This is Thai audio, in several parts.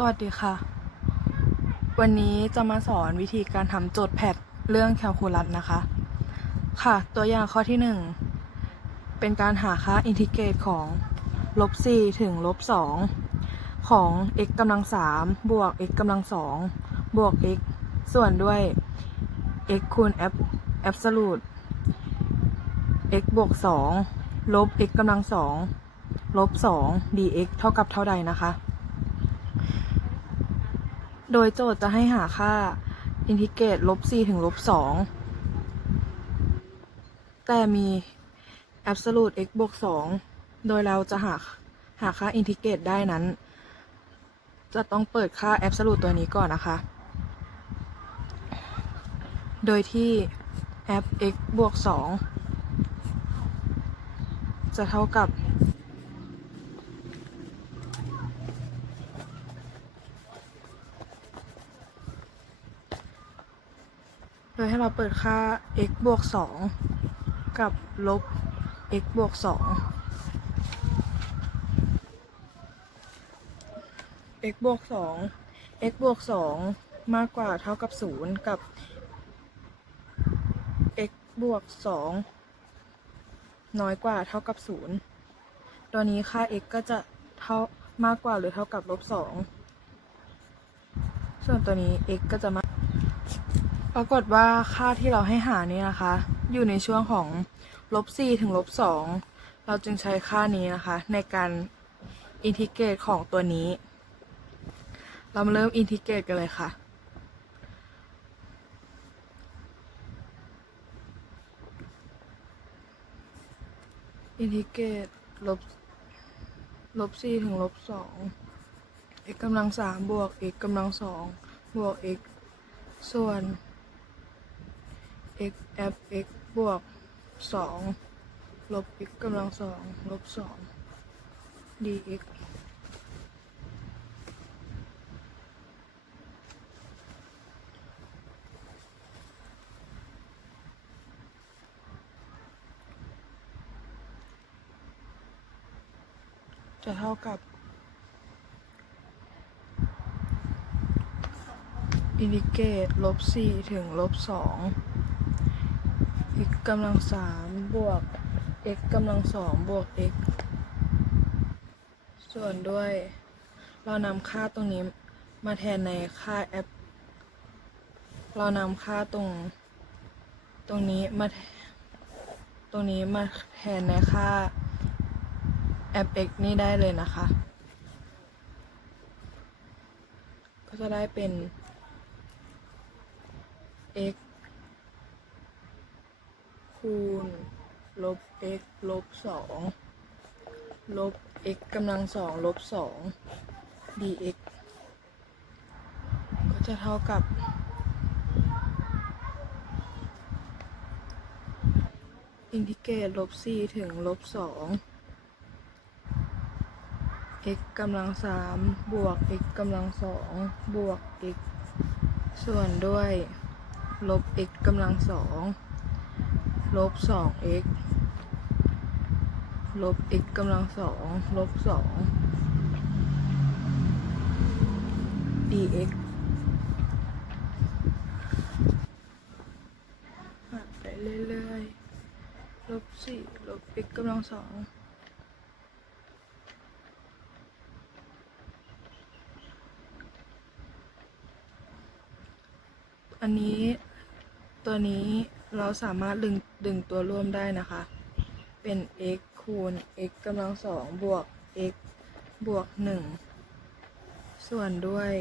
สวัสดีค่ะ วันนี้จะมาสอนวิธีการทำโจทย์แพทเรื่องแคลคูลัสนะคะ ค่ะ ตัวอย่างข้อที่ 1 เป็นการหาค่าอินทิเกรตของลบ4ถึงลบ2ของ x กำลัง3บวก x กำลัง2บวก x ส่วนด้วย x คูณ ab absolute x บวก 2 ลบ x กำลัง2ลบ 2 dx เท่ากับเท่าใดนะคะ โดยโจทย์จะให้หาค่าอินทิเกรตลบ4ถึงลบ2แต่มี absolute x บวก2โดยเราจะหาหาค่าอินทิเกรตได้นั้น จะต้องเปิดค่า absolute ตัวนี้ก่อนนะคะ โดยที่ f x บวก2จะเท่ากับ ยให้เราเปิดค่า x บวก 2 กับลบ x บวก 2 x บวก 2 x บวก 2 มากกว่าเท่ากับ 0 กับ x บวก 2 น้อยกว่าเท่ากับ 0 ตัวนี้ค่า x ก็จะเท่ามากกว่าหรือเท่ากับลบ 2 ส่วนตัวนี้ x ก็จะมาก ปรากฏว่าค่าที่เราให้หานี่นะคะ อยู่ในช่วงของลบ4ถึงลบ2เราจึงใช้ค่านี้นะคะ ในการอินทิเกรตของตัวนี้ เรามาเริ่มอินทิเกรตกันเลยค่ะอินทิเกรตลบลบ4ถึงลบ2 x กำลัง3บวก x กำลัง2บวก x ส่วน x f x บวกสองลบ x กำลังสองลบสอง dx จะเท่ากับอินทิเกตลบสี่ถึงลบสอง x กำลังสามบวก x กำลังสองบวก x ส่วนด้วย เรานำค่าตรงนี้มาแทนในค่า f เรานำค่าตรง ตรงนี้มาตรงนี้มาแทนในค่า f x นี่ได้เลยนะคะ ก็จะได้เป็น x คูณ ลบ x ลบสองลบ x กำลังสองลบสอง dx ก็จะเท่ากับ อินทิเกรตลบสี่ถึงลบสอง x กำลังสามบวก x กำลังสองบวก x ส่วนด้วย ลบ x กำลังสอง ลบสอง x ลบ x กำลังสองลบสอง dx หาไปเรื่อยๆลบสี่ลบ x กำลังสองอันนี้ตัวนี้เราสามารถดึงดึงตัวร่วมได้นะคะ เป็น x คูณ x กำลังสองบวก x บวกหนึ่งส่วนด้วย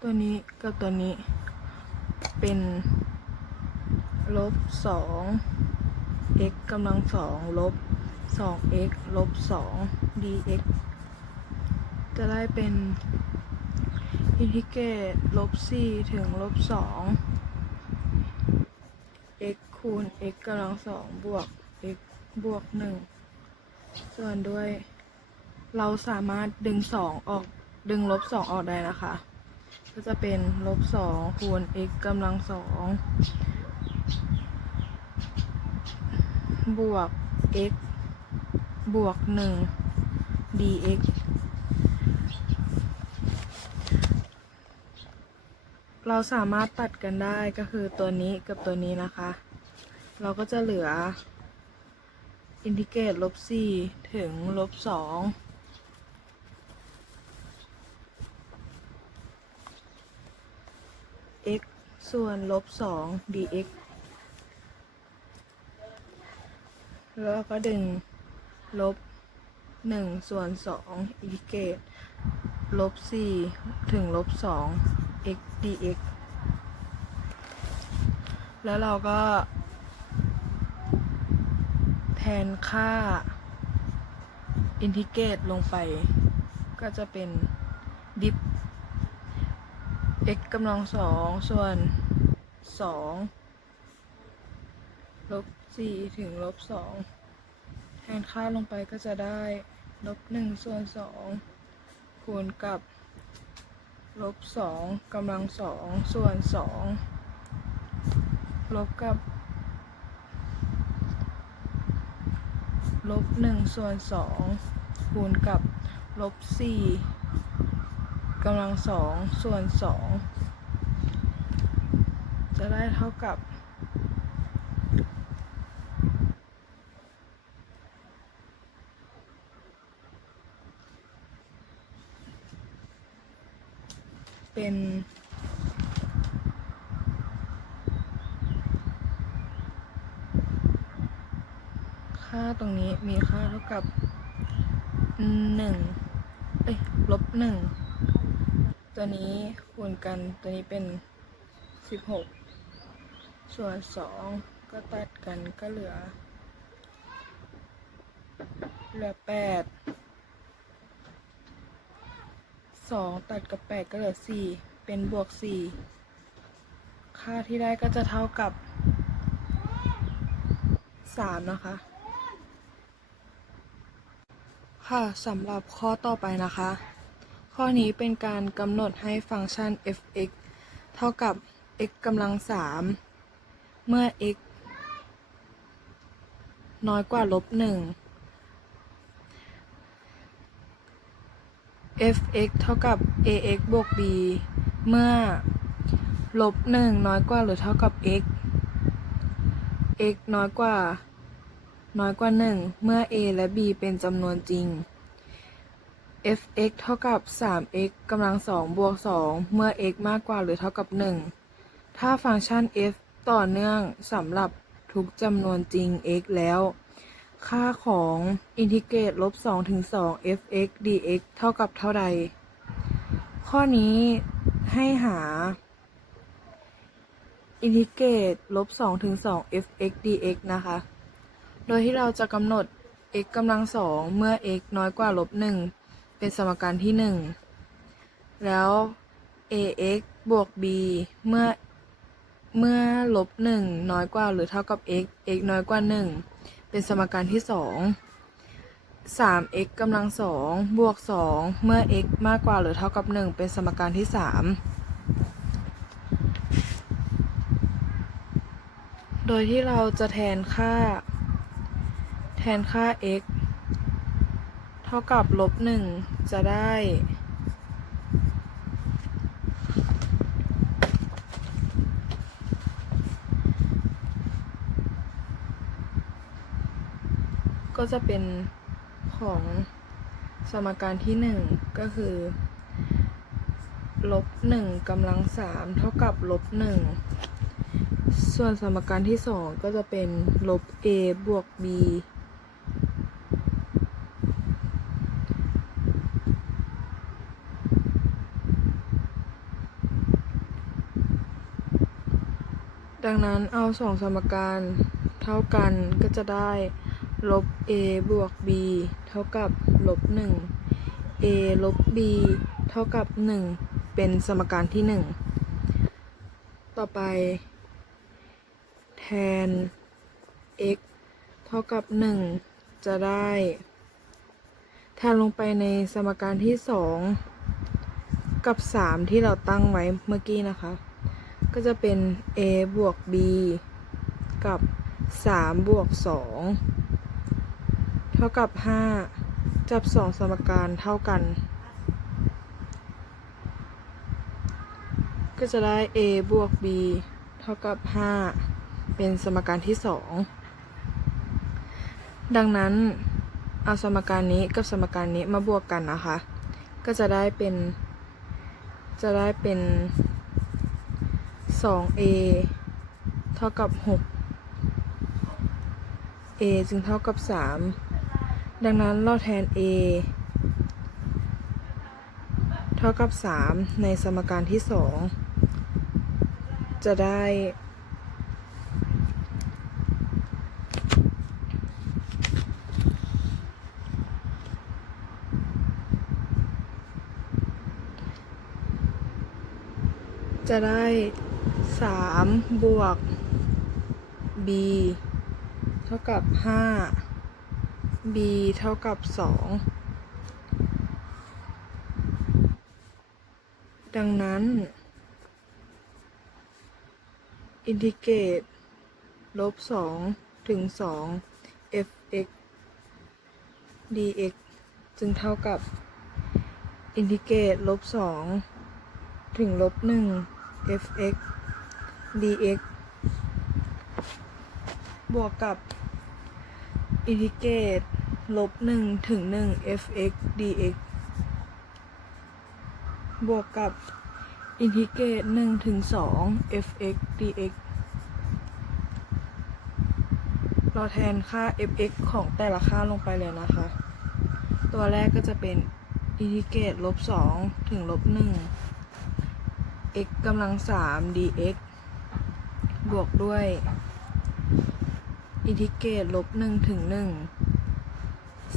ตัวนี้กับตัวนี้ เป็นลบสอง x กำลังสองลบสอง x ลบสอง dx จะได้เป็น อินทิเกรตลบสี่ถึงลบสอง x คูณ x กำลังสองบวก x บวกหนึ่งส่วนด้วย เราสามารถดึงสองออกดึงลบสองออกได้นะคะ ก็จะเป็นลบสองคูณ x กำลังสองบวก x บวกหนึ่ง dx เราสามารถตัดกันได้ก็คือตัวนี้กับตัวนี้นะคะ เราก็จะเหลืออินทิเกรตลบสี่ถึงลบสอง x ส่วนลบสอง dx แล้วก็ดึงลบหนึ่งส่วนสองอินทิเกรตลบสี่ถึงลบสอง x dx แล้วเราก็ แทนค่า อินทิเกรตลงไป ก็จะเป็นดิฟ x กำลังสองส่วนสองลบสี่ถึงลบสองแทนค่าลงไปก็จะได้ลบหนึ่งส่วนสองคูณกับ ลบสองกำลังสองส่วนสองลบกับ ลบหนึ่งส่วนสองคูณกับ ลบสี่กำลังสองส่วนสองจะได้เท่ากับ เป็น ค่าตรงนี้มีค่าเท่ากับหนึ่งเอ้ยลบหนึ่งตัวนี้คูณกันตัวนี้เป็นสิบหกส่วนสองก็ตัดกันก็เหลือ เหลือแปด สองตัดกับแปดก็เหลือสี่เป็นบวกสี่ค่าที่ได้ก็จะเท่ากับสามนะคะ ค่ะสำหรับข้อต่อไปนะคะ ข้อนี้เป็นการกำหนดให้ฟังก์ชัน f(x) เท่ากับ x กำลังสามเมื่อ x น้อยกว่าลบหนึ่ง f(x) เท่ากับ ax บวก b เมื่อลบหนึ่งน้อยกว่าหรือเท่ากับ x x น้อยกว่า น้อยกว่าหนึ่งเมื่อ a และ b เป็นจำนวนจริง f(x) เท่ากับ 3x กำลังสองบวก 2 เมื่อ x มากกว่าหรือเท่ากับ 1 ถ้าฟังก์ชัน f ต่อเนื่องสำหรับทุกจำนวนจริง x แล้ว ค่าของอินทิเกรตลบ2ถึง2 f(x) dx เท่ากับเท่าใด ข้อนี้ให้หา อินทิเกรตลบ2ถึง2 f(x) dx นะคะ โดยที่เราจะกำหนด x กำลังสองเมื่อ x น้อยกว่าลบหนึ่งเป็นสมการที่หนึ่งแล้ว ax บวก b เมื่อเมื่อลบหนึ่งน้อยกว่าหรือเท่ากับ x x น้อยกว่าหนึ่ง เป็นสมการที่สองสาม x กำลังสองบวกสองเมื่อ x มากกว่าหรือเท่ากับหนึ่งเป็นสมการที่สามโดยที่เราจะแทนค่า แทนค่า x เท่ากับลบหนึ่งจะได้ ก็จะเป็นของสมการที่หนึ่งก็คือลบหนึ่งกำลังสามเท่ากับลบหนึ่งส่วนสมการที่สองก็จะเป็นลบ a บวก b ดังนั้นเอาสองสมการเท่ากันก็จะได้ ลบ a บวก b เท่ากับลบหนึ่ง a ลบ b เท่ากับหนึ่งเป็นสมการที่หนึ่งต่อไป แทน x เท่ากับหนึ่งจะได้ แทนลงไปในสมการที่สองกับสามที่เราตั้งไว้เมื่อกี้นะคะ ก็จะเป็น a บวก b กับ 3 บวก 2 ท่าท่ากับ5จับ2สมการเท่ากัน ก็จะได้ a บวก b เท่ากับ 5 เป็นสมการที่ 2 ดังนั้นเอาสมการนี้กับสมการนี้มาบวกกันนะคะ ก็จะได้เป็น จะได้เป็น 2a เท่ากับ 6 a จึงเท่ากับ 3 ดังนั้นเราแทน a เท่ากับ 3 ในสมการที่ 2 จะได้ จะได้ 3 บวก b เท่ากับ 5 b เท่ากับ2ดังนั้น อินทิเกรตลบ2ถึง2 f(x) dx จึงเท่ากับ อินทิเกรตลบ2ถึงลบ1 f(x) dx บวกกับ อินทิเกรต ลบหนึ่งถึงหนึ่ง f(x) dx บวกกับอินทิเกรตหนึ่งถึงสอง f(x) dx เราแทนค่า f(x) ของแต่ละค่าลงไปเลยนะคะ ตัวแรกก็จะเป็นอินทิเกรตลบสองถึงลบหนึ่ง x กำลังสาม dx บวกด้วย อินทิเกรตลบหนึ่งถึงหนึ่ง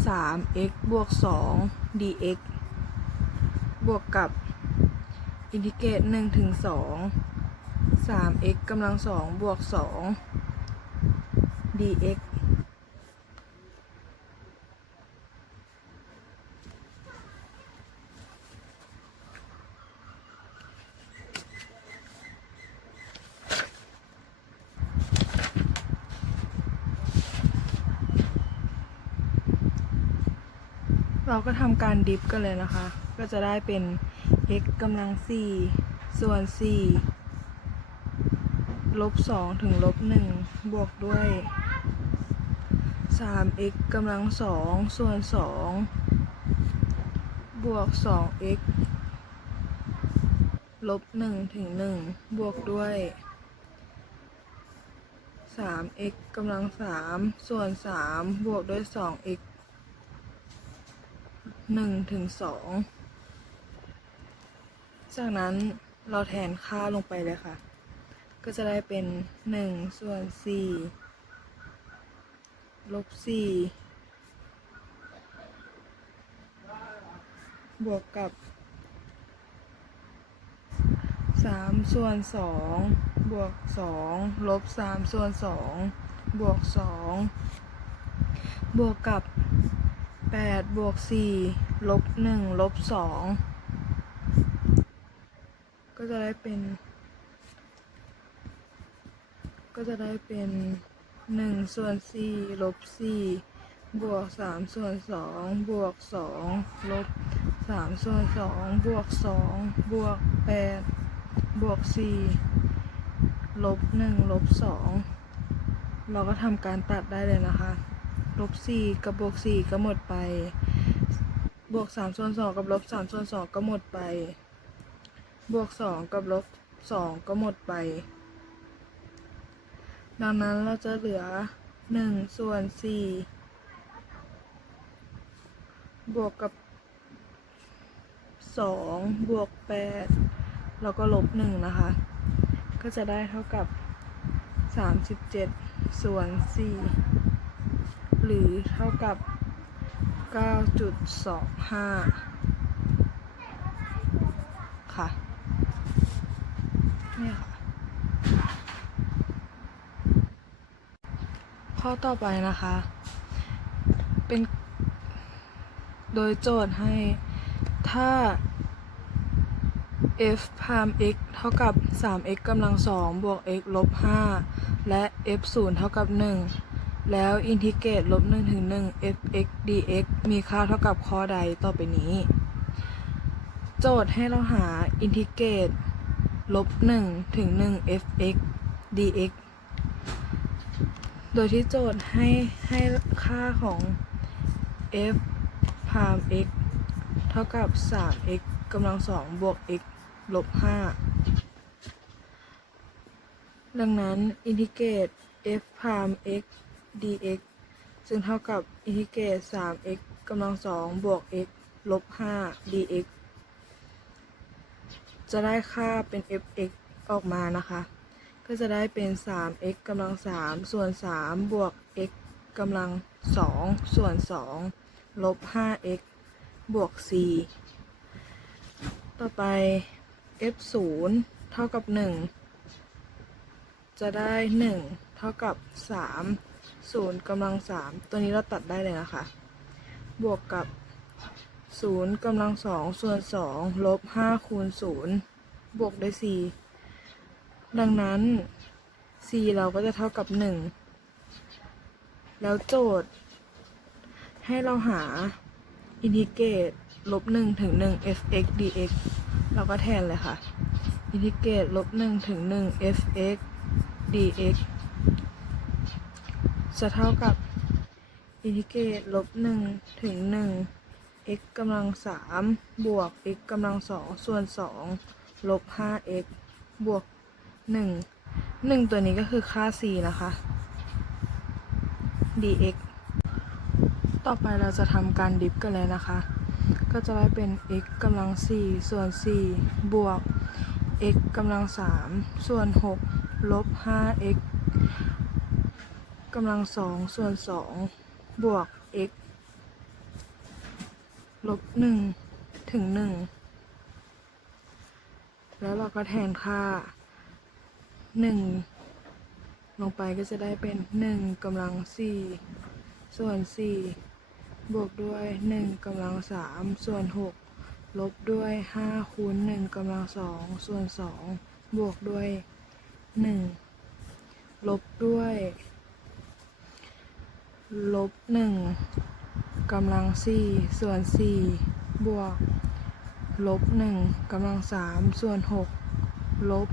3x บวก 2 dx บวกกับ อินทิเกรต1ถึง2 3x กำลัง2บวก 2 dx ก็ทำการดิฟกันเลยนะคะ ก็จะได้เป็น x กำลัง 4 ส่วน 4 ลบ 2 ถึงลบ 1 บวกด้วย 3x กำลัง 2 ส่วน 2 บวก 2x ลบ 1 ถึง 1 บวกด้วย 3x กำลัง 3 ส่วน 3 บวกด้วย 2x หนึ่งถึงสองจากนั้นเราแทนค่าลงไปเลยค่ะ ก็จะได้เป็นหนึ่งส่วนสี่ลบสี่บวกกับสามส่วนสองบวกสองลบสามส่วนสองบวกสองบวกกับ แปดบวกสี่ลบหนึ่งลบสองก็จะได้เป็น ก็จะได้เป็นหนึ่งส่วนสี่ลบสี่บวกสามส่วนสองบวกสองลบสามส่วนสองบวกสองบวกแปดบวกสี่ลบหนึ่งลบสองเราก็ทำการตัดได้เลยนะคะ ลบสี่กับบวกสี่ก็หมดไป บวกสามส่วนสองกับลบสามส่วนสองก็หมดไป บวกสองกับลบสองก็หมดไป ดังนั้นเราจะเหลือหนึ่งส่วนสี่บวกกับสองบวกแปดแล้วก็ลบหนึ่งนะคะ ก็จะได้เท่ากับสามสิบเจ็ดส่วนสี่ หรือเท่ากับ 9.25 ค่ะ นี่ค่ะ ข้อต่อไปนะคะ เป็น โดยโจทย์ให้ถ้า f พาม x เท่ากับ 3x กำลัง2บวก x ลบ 5 และ f 0เท่ากับ 1 แล้วอินทิเกรตลบ1ถึง1 f(x) dx มีค่าเท่ากับข้อใดต่อไปนี้ โจทย์ให้เราหาอินทิเกรตลบ1ถึง1 f(x) dx โดยที่โจทย์ให้ให้ค่าของ f พาม x เท่ากับ 3x กำลังสองบวก x ลบ 5 ดังนั้น อินทิเกรต f พาม x dx ซึ่งเท่ากับอินทิเกรต 3x กำลังสองบวก x ลบ 5 dx จะได้ค่าเป็น fx ออกมานะคะ ก็จะได้เป็น 3x กำลัง 3 ส่วน 3 บวก x กำลัง 2 ส่วน 2 ลบ 5x บวก c ต่อไป f 0เท่ากับ 1 จะได้ 1 เท่ากับ 3 0กำลัง3ตัวนี้เราตัดได้เลยนะคะ บวกกับ0กำลัง2ส่วน2ลบ5คูณ0บวกได้4ดังนั้น c เราก็จะเท่ากับ1แล้วโจทย์ ให้เราหาอินทิเกรตลบ1ถึง1 f(x) dx เราก็แทนเลยค่ะ อินทิเกรตลบ1ถึง1 f(x) dx จะเท่ากับอินทิเกรตลบ1ถึง1 x กำลัง3บวก x กำลัง2ส่วน2ลบ 5x บวก1 1ตัวนี้ก็คือค่า c นะคะ dx ต่อไปเราจะทำการดิฟกันเลยนะคะ ก็จะได้เป็น x กำลัง4ส่วน4บวก x กำลัง3ส่วน6ลบ 5x กำลังสองส่วนสองบวก x ลบหนึ่งถึงหนึ่งแล้วเราก็แทนค่าหนึ่งลงไปก็จะได้เป็นหนึ่งกำลังสี่ส่วนสี่บวกด้วยหนึ่งกำลังสามส่วนหกลบด้วยห้าคูณหนึ่งกำลังสองส่วนสองบวกด้วยหนึ่งลบด้วย ลบหนึ่งกำลังสี่ส่วนสี่บวก ลบหนึ่งกำลังสามส่วนหกลบ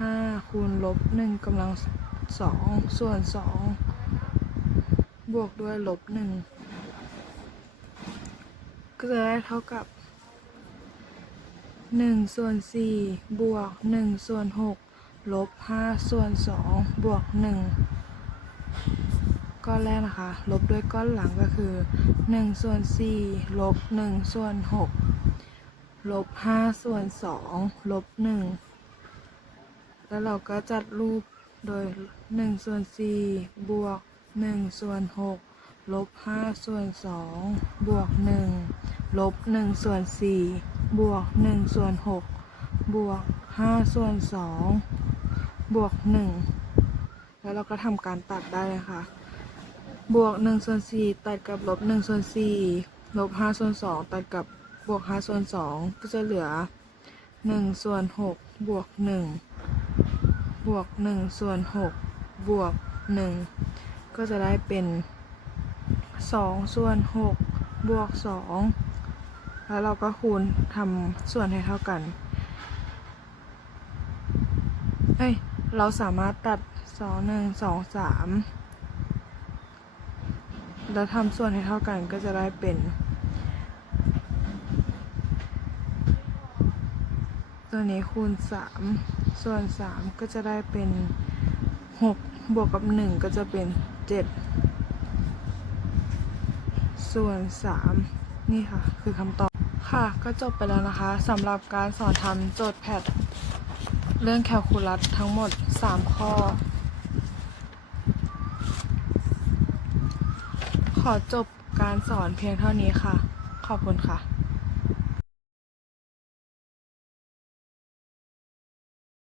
ห้าคูณลบหนึ่งกำลังสองส่วนสองบวกด้วยลบหนึ่งก็จะได้เท่ากับหนึ่งส่วนสี่บวกหนึ่งส่วนหกลบห้าส่วนสองบวกหนึ่ง ก้อนแรกนะคะ ลบด้วยก้อนหลังก็คือ1ส่วน4ลบ1ส่วน6ลบ5ส่วน2ลบ1แล้วเราก็จัดรูปโดย1ส่วน4บวก1ส่วน6ลบ5ส่วน2บวก1ลบ1ส่วน4บวก1ส่วน6บวก5ส่วน2บวก1แล้วเราก็ทำการตัดได้เลยค่ะ บวก1ส่วน4ตัดกับลบ1ส่วน4ลบ5ส่วน2ตัดกับบวก5ส่วน2ก็จะเหลือ1ส่วน6บวก1บวก1ส่วน6บวก1ก็จะได้เป็น2ส่วน6บวก2แล้วเราก็คูณทำส่วนให้เท่ากันเอ้ยเราสามารถตัด2 1 2 3 แล้วทำส่วนให้เท่ากันก็จะได้เป็นตัวนี้คูณ 3 ส่วน 3 ก็จะได้เป็น 6 บวกกับ 1 ก็จะเป็น 7 ส่วน 3 นี่ค่ะ คือคำตอบ ค่ะ ก็จบไปแล้วนะคะสำหรับการสอนทำโจทย์แพทเรื่องแคลคูลัสทั้งหมด 3 ข้อ ขอจบการสอนเพียงเท่านี้ค่ะ ขอบคุณค่ะ